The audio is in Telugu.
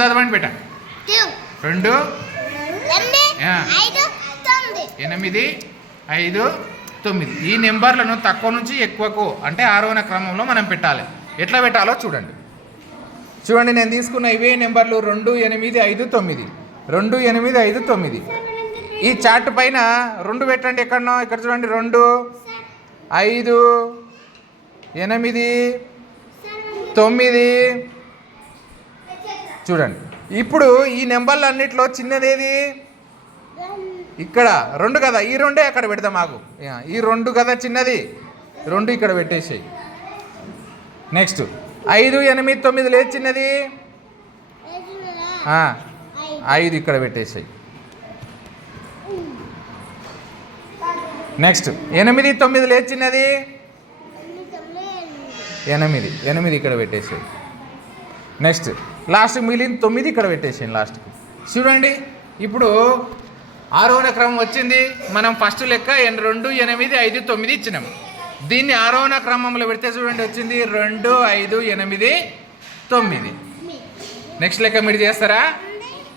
చదవండి బేట. 2 8 5 9. ఈ నెంబర్లను తక్కువ నుంచి ఎక్కువకు అంటే ఆరోహణ క్రమంలో మనం పెట్టాలి. ఎట్లా పెట్టాలో చూడండి. నేను తీసుకున్న ఇవే నెంబర్లు 2 8 5 9. 2 8 5 9. ఈ చార్ట్ పైన 2 పెట్టండి. ఎక్కడనో ఇక్కడ చూడండి. 2 5 8 9 చూడండి. ఇప్పుడు ఈ నెంబర్లు అన్నిట్లో చిన్నది ఏది? ఇక్కడ 2 కదా, ఈ 2 అక్కడ పెడతాం. మాకు ఈ 2 కదా చిన్నది, 2 ఇక్కడ పెట్టేసాయి. నెక్స్ట్ 5 8 9 లేదు చిన్నది, 5 ఇక్కడ పెట్టేసాయి. నెక్స్ట్ 8 9 లేదు చిన్నది, 8 ఇక్కడ పెట్టేసాయి. నెక్స్ట్ లాస్ట్ మిగిలిన 9 ఇక్కడ పెట్టేసాయి లాస్ట్కి. చూడండి ఇప్పుడు ఆరోహణ క్రమం వచ్చింది. మనం ఫస్ట్ లెక్క 2 8 5 9 ఇచ్చినాము. దీన్ని ఆరోహణ క్రమంలో పెడితే చూడండి వచ్చింది 2 5 8 9. నెక్స్ట్ లెక్క మీరు చేస్తారా?